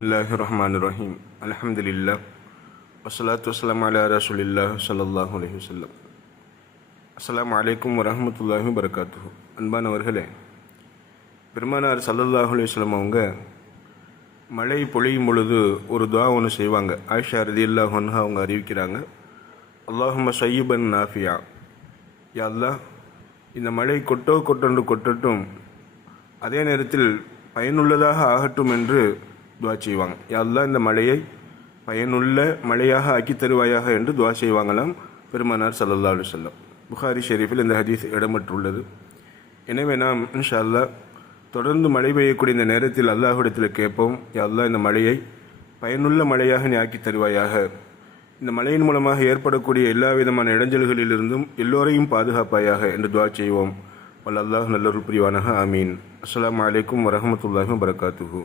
الله الرحمن الرحيم الحمد لله والصلاة والسلام على رسول الله صلى الله عليه وسلم அஸ்ஸலாமு அலைக்கும் வரஹ்மத்துல்லாஹி வரகாத்துஹு அன்பானவர்களே பெருமானார் சல்லல்லாஹு அலைஹி வஸல்லம் அவங்க மழை பொழியும் பொழுது ஒரு துவா ஒன்று செய்வாங்க ஆயிஷா ரதியல்லாஹு அன்ஹா அவங்க அறிவிக்கிறாங்க அல்லாஹும்ம சையிபன் நாஃபியா யா அல்லாஹ் இந்த மழை கொட்டோ கொட்டொன்று கொட்டட்டும் அதே நேரத்தில் பயனுள்ளதாக ஆகட்டும் என்று துவா செய்வாங்க. யா அல்லாஹ் இந்த மழையை பயனுள்ள மழையாக ஆக்கி தருவாயாக என்று துவா செய்வாங்களாம் பெருமானார் சல்லல்லா அலி சொல்லம் புகாரி ஷெரீஃபில் இந்த ஹதீஸ் இடம்பெற்றுள்ளது. எனவே நாம் இன்ஷா அல்லாஹ் தொடர்ந்து மழை பெய்யக்கூடிய இந்த நேரத்தில் அல்லாஹுடத்தில் கேட்போம் யா அல்லாஹ் இந்த மழையை பயனுள்ள மழையாக நீ ஆக்கி தருவாயாக. இந்த மழையின் மூலமாக ஏற்படக்கூடிய எல்லா விதமான இடைஞ்சல்களிலிருந்தும் எல்லோரையும் பாதுகாப்பாயாக என்று துவா செய்வோம். வல்ல அல்லாஹ் நல்லொரு புரிவானாக. ஆமீன். அஸ்லாம் அலைக்கும் வரமத்துல்லாஹும் வபரகாத்துஹு.